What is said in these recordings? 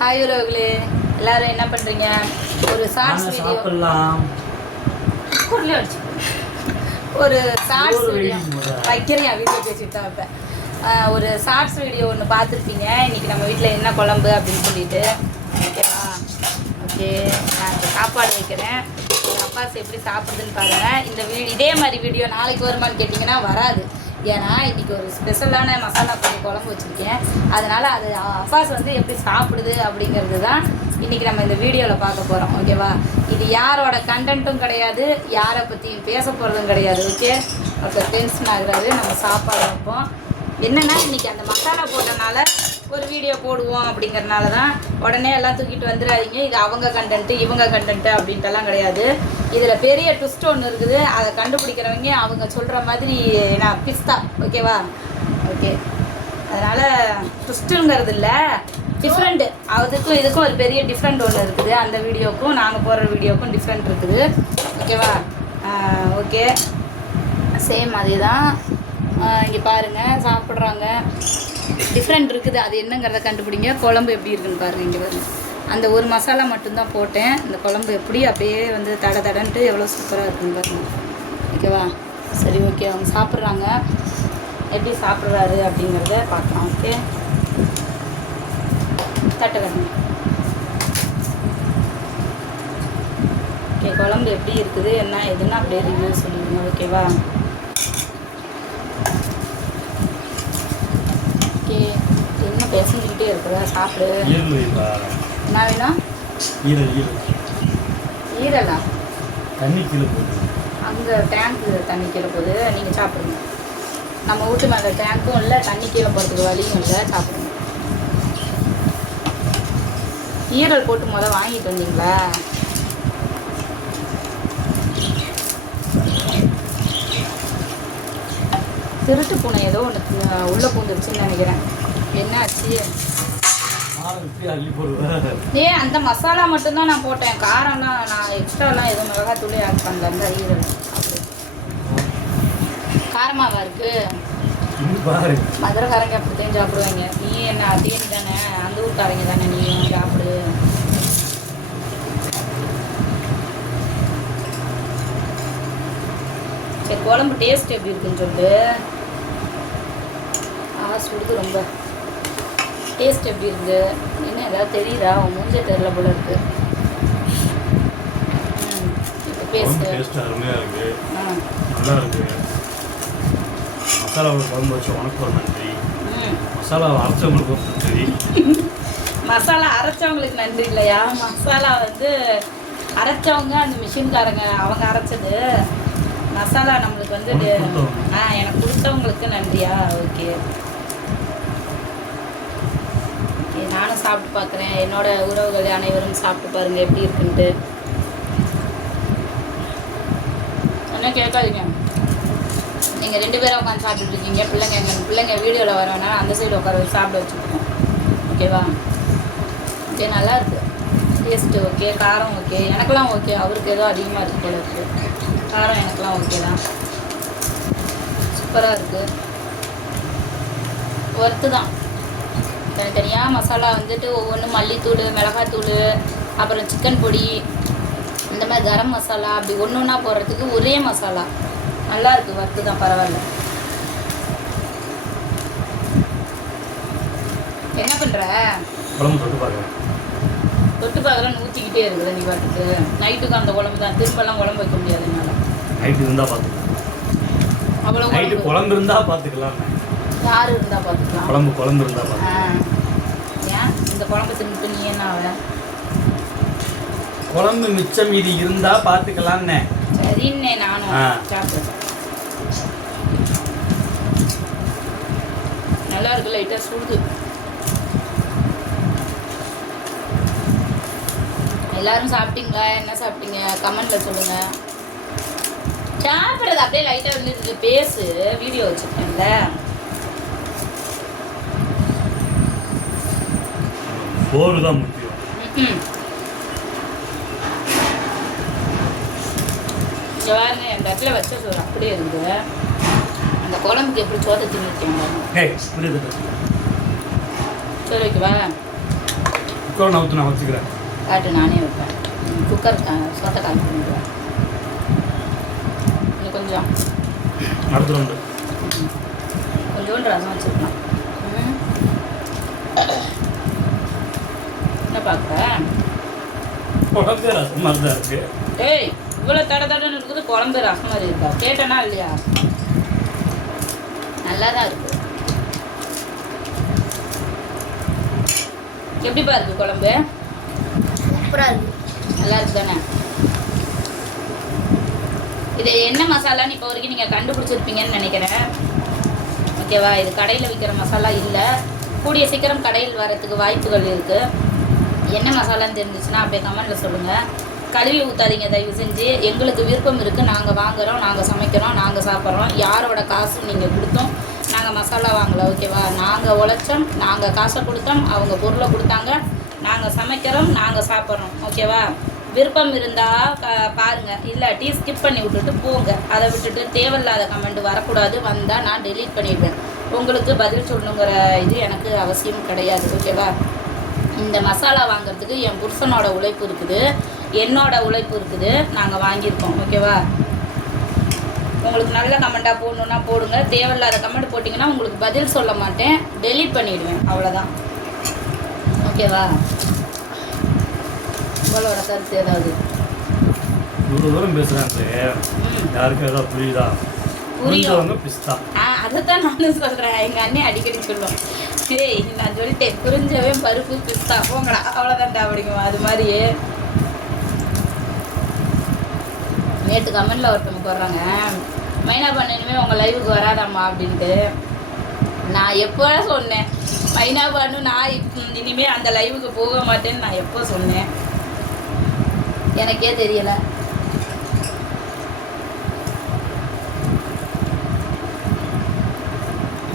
Hi உறவுகளே, எல்லாரும் என்ன பண்ணுறீங்க? ஒரு ஷார்ட்ஸ் வீடியோ ஒரு ஷார்ட்ஸ் வீடியோ வைக்கிறேன். வீடியோ பேசிட்டு தான் வைப்பேன். ஒரு ஷார்ட்ஸ் வீடியோ ஒன்று பார்த்துருப்பீங்க. இன்றைக்கி நம்ம வீட்டில் என்ன குழம்பு அப்படின்னு சொல்லிட்டு. ஓகேவா? ஓகே, நான் இப்போ சாப்பாடு வைக்கிறேன். அப்பாஸ் எப்படி சாப்பிடுதுன்னு பாருங்கள். இந்த இதே மாதிரி வீடியோ நாளைக்கு வருமானு கேட்டிங்கன்னா வராது. ஏன்னா இன்றைக்கி ஒரு ஸ்பெஷலான மசாலா போட்டு குழம்பு வச்சுருக்கேன். அதனால் அது அப்பாஸ் வந்து எப்படி சாப்பிடுது அப்படிங்கிறது தான் இன்றைக்கி நம்ம இந்த வீடியோவில் பார்க்க போகிறோம். ஓகேவா? இது யாரோட கண்டென்ட்டும் கிடையாது, யாரை பற்றியும் பேச போகிறதும் கிடையாது. ஓகே, ஒருத்தர் டென்ஷன் ஆகுறாரு. நம்ம சாப்பாடு வைப்போம். என்னென்னா இன்றைக்கி அந்த மசாலா போட்டனால ஒரு வீடியோ போடுவோம் அப்படிங்கிறனால தான். உடனே எல்லாம் தூக்கிட்டு வந்துடாதீங்க. இது அவங்க கண்டென்ட்டு இவங்க கண்டென்ட்டு அப்படின்ட்டுலாம் கிடையாது. இதில் பெரிய ட்விஸ்ட் ஒன்று இருக்குது. அதை கண்டுபிடிக்கிறவங்க அவங்க சொல்கிற மாதிரி நான் பிஸ்தா. ஓகேவா? ஓகே, அதனால் ட்விஸ்ட்டுங்கிறது இல்லை, டிஃப்ரெண்ட்டு. அதுக்கும் இதுக்கும் ஒரு பெரிய டிஃப்ரெண்ட் ஒன்று இருக்குது. அந்த வீடியோக்கும் நாங்கள் போடுற வீடியோக்கும் டிஃப்ரெண்ட் இருக்குது. ஓகேவா? ஓகே, சேம் அதே தான். இங்கே பாருங்கள், சாப்பிட்றாங்க. டிஃப்ரெண்ட் இருக்குது. அது என்னங்கிறத கண்டுபிடிங்க. குழம்பு எப்படி இருக்குன்னு பாருங்கள். இங்கே பாருங்கள், அந்த ஒரு மசாலா மட்டும்தான் போட்டேன். இந்த குழம்பு எப்படி அப்படியே வந்து தடன்ட்டு எவ்வளோ சூப்பராக இருக்குன்னு பாருங்கள். ஓகேவா? சரி, ஓகே, அவங்க சாப்பிட்றாங்க. எப்படி சாப்பிட்றாரு அப்படிங்கிறத பார்க்கலாம். ஓகே, தட்டை கட்டுங்க. ஓகே, குழம்பு எப்படி இருக்குது என்ன எதுன்னா அப்படியே ரிவ்யூ சொல்லிடுங்க. ஓகேவா? ஓகே, என்ன பேசிக்கிட்டே இருக்கிறா? சாப்பிடு. என்ன வேணும்? ஈரலா? தண்ணி கீழே போகுது. அங்கே டேங்க்கு தண்ணி கீழே போகுது. நீங்கள் சாப்பிடுங்க. நம்ம வீட்டு மேலே டேங்க்கும் இல்லை, தண்ணி கீழே போகிறதுக்கு வழியும் இல்லை. சாப்பிடுங்க. ஈரல் போட்டு வாங்கிட்டு வந்தீங்களா? திருட்டு பூனை ஏதோ ஒன்று உள்ளே பூந்துருச்சுன்னு நினைக்கிறேன். என்ன ஆச்சு? அந்த மசாலா மட்டும்தான் நான் போட்டேன். காரம்லாம் நான் எக்ஸ்ட்ராலாம் எதுவும் மிளகாத்தூளே ஆட் பண்ணல. அந்த ஈரல் அப்படி காரமாவா இருக்கு? மதுரைக்காரங்க அப்படித்தான் சாப்பிடுவாங்க. நீ என்ன தேனி தானே, அந்த ஊர்க்காரங்க தானே, நீ சாப்பிடு. சரி, குழம்பு டேஸ்ட் எப்படி இருக்குன்னு சொல்லு. சுடுது ரொம்ப. டேஸ்ட் எப்படி இருக்குது? என்ன ஏதாவது தெரியுதா? உன் மூஞ்சே தெரியல போல இருக்கு. இப்போ பேசு. அருமையாக இருக்குது, நல்லா இருக்குது. மசாலாவில் குழம்பு வச்சு உனக்கு ஒரு நன்றி. மசாலாவை அரைச்சவங்களுக்கு ஒரு நன்றி. மசாலா அரைச்சவங்களுக்கு நன்றி இல்லையா? மசாலா வந்து அரைச்சவங்க அந்த மிஷின்காரங்க, அவங்க அரைச்சது. மசாலா நம்மளுக்கு வந்து எனக்கு கொடுத்தவங்களுக்கு நன்றியா? ஓகே, நானும் சாப்பிட்டு பார்க்குறேன். என்னோட உறவுகள் அனைவரும் சாப்பிட்டு பாருங்கள் எப்படி இருக்குன்ட்டு. என்ன கேட்காதீங்க. நீங்கள் 2 பேரும் உட்காந்து சாப்பிட்டுருக்கீங்க. பிள்ளைங்க வீடியோவில் வரவேனா அந்த சைடு உட்கார வச்சு சாப்பிட வச்சுருக்கோம். ஓகேவா? ஓகே, நல்லா இருக்குது. டேஸ்ட்டு ஓகே, காரம் ஓகே, எனக்கெல்லாம் ஓகே. அவருக்கு ஏதோ அதிகமாக இருக்குது போல இருக்குது. காரம் எனக்கெல்லாம் ஓகே தான். சூப்பராக இருக்குது. ஒர்த்து தான். தனித்தனியாக மசாலா வந்துட்டு ஒவ்வொன்றும் மல்லித்தூள், மிளகாத்தூள், அப்புறம் சிக்கன் பொடி, இந்த மாதிரி கரம் மசாலா அப்படி ஒன்று ஒன்றா போடுறதுக்கு ஒரே மசாலா. நல்லா இருக்குது. ஒர்த்து தான், பரவாயில்ல. என்ன பண்ணுற? குழம்பு தொட்டு பார்க்குறேன். தொட்டு பார்க்கலாம் ஊற்றிக்கிட்டே இருக்குது நீ பாட்டுக்கு. நைட்டுக்கு அந்த குழம்பு தான், திரும்பலாம் குழம்பு வைக்க முடியாது என்னால். நைட்டு இருந்தால் பார்த்துக்கலாம். அவ்வளோ நைட்டு குழம்பு இருந்தால் பார்த்துக்கலாம். யார் இருந்தால் பார்த்துக்கலாம்? குழம்பு இருந்தால் பார்த்துக்கலாம். ஏன் இந்த குழம்பு தின்னுட்டு நீ என்ன ஆக? குழம்பு மிச்சம் மீதி இருந்தால் பார்த்துக்கலாம்னே. சரின்னே நானும் சாப்பிடுறேன். நல்லா இருக்கு. லைட்டாக சுடுது. எல்லாரும் சாப்பிட்டீங்களா? என்ன சாப்பிட்டீங்க? கமெண்ட்டில் சொல்லுங்கள். சாப்பிட்றது அப்படியே லைட்டாக வந்துட்டு பேசு. வீடியோ வச்சுருக்கேன்ல. சோறு தான் முக்கியம். பாருங்க, என் தட்டில் வச்ச சோறு அப்படியே இருந்து அந்த குழம்புக்கு எப்படி சோத்தை தின்னுட்டேன். சரி, ஓகேவா? குக்கர் நான் வச்சுக்கிறேன். காட்டு நானே வைப்பேன். குக்கர் சொத்தை கால் பண்ணிடுவேன். இன்னும் கொஞ்சம் அடுத்த ரவுண்டு கொஞ்சோண்டு ரசம் வச்சுக்கலாம். என்ன பார்க்குறேன்? குழம்பே ரசம் மாதிரி தான் இருக்கு. ஏய், இவ்வளோ தடன்னு இருக்குது, குழம்பு ரசம் மாதிரி இருக்கா? கேட்டேனா இல்லையா? நல்லா தான் இருக்கு. எப்படிப்பா இருக்கு குழம்பு? சூப்பராக இருக்கு. நல்லா இருக்கு தானே? இது என்ன மசாலான்னு இப்போ வரைக்கும் நீங்கள் கண்டுபிடிச்சிருப்பீங்கன்னு நினைக்கிறேன். ஓகேவா? இது கடையில் விற்கிற மசாலா இல்லை. கூடிய சீக்கிரம் கடையில் வரத்துக்கு வாய்ப்புகள் இருக்குது. என்ன மசாலான்னு தெரிஞ்சிச்சுன்னா அப்படியே கமெண்ட்டில் சொல்லுங்கள். கழுவி ஊற்றாதீங்க தயவு செஞ்சு. எங்களுக்கு விருப்பம் இருக்குது, நாங்கள் வாங்குகிறோம், நாங்கள் சமைக்கிறோம், நாங்கள் சாப்பிட்றோம். யாரோட காசும் நீங்கள் கொடுத்தோம் நாங்கள் மசாலா வாங்கலை. ஓகேவா? நாங்கள் உழைச்சோம், நாங்கள் காசை கொடுத்தோம், அவங்க பொருளை கொடுத்தாங்க, நாங்கள் சமைக்கிறோம், நாங்கள் சாப்பிட்றோம். ஓகேவா? விருப்பம் இருந்தால் பாருங்கள், இல்லாட்டி ஸ்கிப் பண்ணி விட்டுட்டு போங்க. அதை விட்டுட்டு தேவையில்லாத கமெண்ட் வரக்கூடாது. வந்தால் நான் டெலீட் பண்ணிடுவேன். உங்களுக்கு பதில் சொல்லணுங்கிற இது எனக்கு அவசியம் கிடையாது. ஓகேவா? இந்த மசாலா வாங்குறதுக்கு என் புருஷனோட உழைப்பு இருக்குது, என்னோட உழைப்பு இருக்குது. நாங்கள் வாங்கியிருக்கோம். ஓகேவா? உங்களுக்கு நல்ல கமெண்ட்டாக போடணுன்னா போடுங்க. தேவையில்லாத கமெண்ட் போட்டிங்கன்னா உங்களுக்கு பதில் சொல்ல மாட்டேன், டெலீட் பண்ணிவிடுவேன். அவ்வளோதான். ஓகேவா? உங்களோட கருத்து ஏதாவது? இவ்வளோ தூரம் பேசுகிறாங்க, யாருக்கும் ஏதாவது புரியுதா? புரியுதவங்க பிஸ்தா. அதைத்தான் நானும் சொல்கிறேன். எங்கள் அண்ணே அடிக்கடி சொல்லுவோம், ஏய் நான் சொல்லிட்டேன் புரிஞ்சவே பருப்பு பிஸ்தா போங்கடா, அவ்வளோதான்டா அப்படிங்குவோம். அது மாதிரியே நேற்று கமெண்டில் ஒருத்தவங்க போடுறாங்க, மைனா பண்ணினுமே உங்கள் லைவுக்கு வராதாம்மா அப்படின்ட்டு. நான் எப்போ சொன்னேன் மைனா பண்ணு, நான் இனிமேல் அந்த லைவுக்கு போக மாட்டேன்னு நான் எப்போ சொன்னேன்? எனக்கே தெரியலை.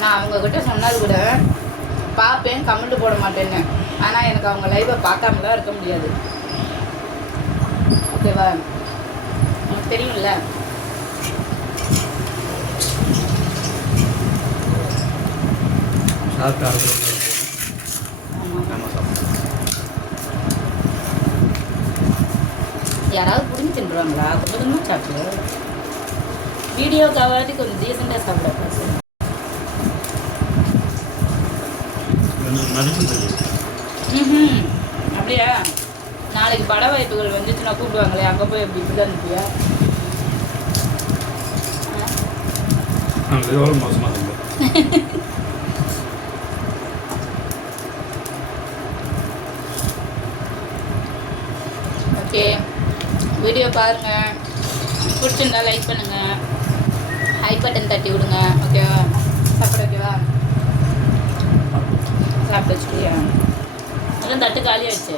நான் அவங்கக்கிட்ட சொன்னது கூட பார்ப்பேன், கமெண்ட் போட மாட்டேன்னு. ஆனால் எனக்கு அவங்க லைவை பார்க்காமலாம் இருக்க முடியாது. ஓகேவா? உங்களுக்கு தெரியும்ல. யாராவது புரிஞ்சு தின்றுவாங்களா? கொஞ்சம் கொஞ்சமாக சாப்பிடு. வீடியோக்காவது கொஞ்சம் டீசெண்டாக சாப்பிட. அப்படியா? நாளைக்கு பட வாய்ப்புகள் வந்துச்சுன்னா கூப்பிடுவாங்களே, அங்கே போய் எப்படி இப்படி அனுப்பியா? ஓகே, வீடியோ பாருங்கள், பிடிச்சிருந்தா லைக் பண்ணுங்கள், ஹை பட்டன் தட்டி விடுங்க. ஓகேவா? சாப்பிட ஓகேவா? சாப்பிட்டு வச்சுட்டியா? அதெல்லாம் தட்டு காலியாகிடுச்சு.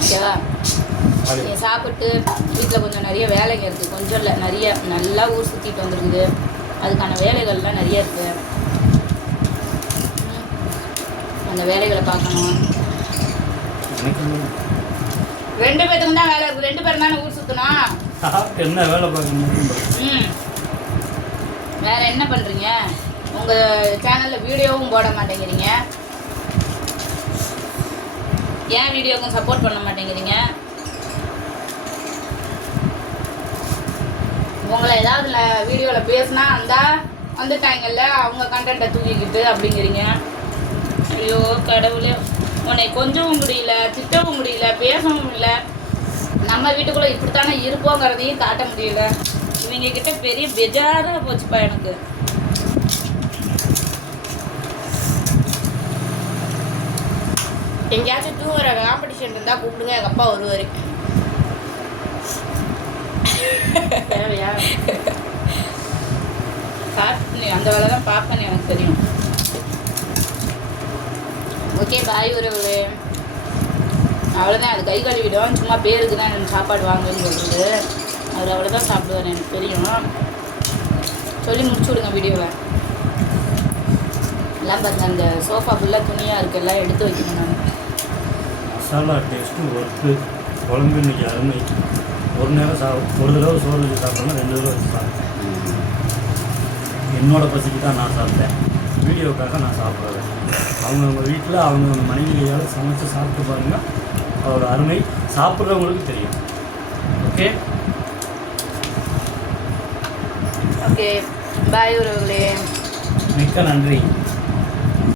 ஓகேவா? நீ சாப்பிட்டு வீட்டில் கொஞ்சம் நிறைய வேலைங்க இருக்குது. கொஞ்சம் இல்லை, நிறைய. நல்லா ஊர் சுற்றிட்டு வந்துருக்குது. அதுக்கான வேலைகள்லாம் நிறைய இருக்குது. அந்த வேலைகளை பார்க்கணும். 2 பேருக்கு தான் வேலை இருக்குது. 2 பேரும் தானே ஊர் சுற்றணும். என்ன வேலை பார்க்கணும்? வேறு என்ன பண்ணுறீங்க? உங்கள் சேனலில் வீடியோவும் போட மாட்டேங்கிறீங்க. ஏன் வீடியோக்கும் சப்போர்ட் பண்ண மாட்டேங்கிறீங்க? உங்களை ஏதாவது வீடியோவில் பேசினா வந்துட்டாங்கல்ல, அவங்க கண்டென்ட்டை தூக்கிக்கிட்டு அப்படிங்கிறீங்க. ஐயோ கடவுளே, உன்னை கொஞ்சவும் முடியல, திட்டவும் முடியல, பேசவும் இல்லை. நம்ம வீட்டுக்குள்ளே இப்படித்தானே இருப்போங்கிறதையும் காட்ட முடியல. இவங்கக்கிட்ட பெரிய பெஜாராக போச்சுப்பா எனக்கு. எங்கேயாச்சும் தூங்குற காம்படிஷன் இருந்தால் கூப்பிடுங்க, எங்கள் அப்பா வருவார். தேவையா? அந்த வேலை தான் பார்ப்பேன்னு எனக்கு தெரியும். ஓகே, பாய் உறவு. அவ்வளோதான். அது கை கழுவிடும். சும்மா பேருக்கு தான் எனக்கு சாப்பாடு வாங்குன்னு சொல்கிறது. அவர் அவ்வளோதான் சாப்பிடுவார், எனக்கு தெரியும். சொல்லி முடிச்சு விடுங்க வீடியோவை. எல்லாம் பாருங்க, அந்த சோஃபா ஃபுல்லாக துணியாக இருக்குது, எல்லாம் எடுத்து வைக்கணும். நான் மசாலா டேஸ்ட்டு ஒர்க்கு. குழம்பு இன்னைக்கு அருமை. ஒரு நேரம் ஒரு தடவை சோறு வச்சு சாப்பிட்றேன்னா 2 தடவை வச்சு சாப்பிட்டேன். என்னோட பசிக்கு தான் நான் சாப்பிட்டேன். வீடியோக்காக நான் சாப்பிட்றேன். அவங்கவுங்க வீட்டில் அவங்கவுங்க மனைவியால் சமைச்சு சாப்பிட்டு பாருங்கள், அதோட அருமை சாப்பிட்றவங்களுக்கு தெரியும். ஓகே ஓகே, பாய் உறவுகளே. மிக்க நன்றி.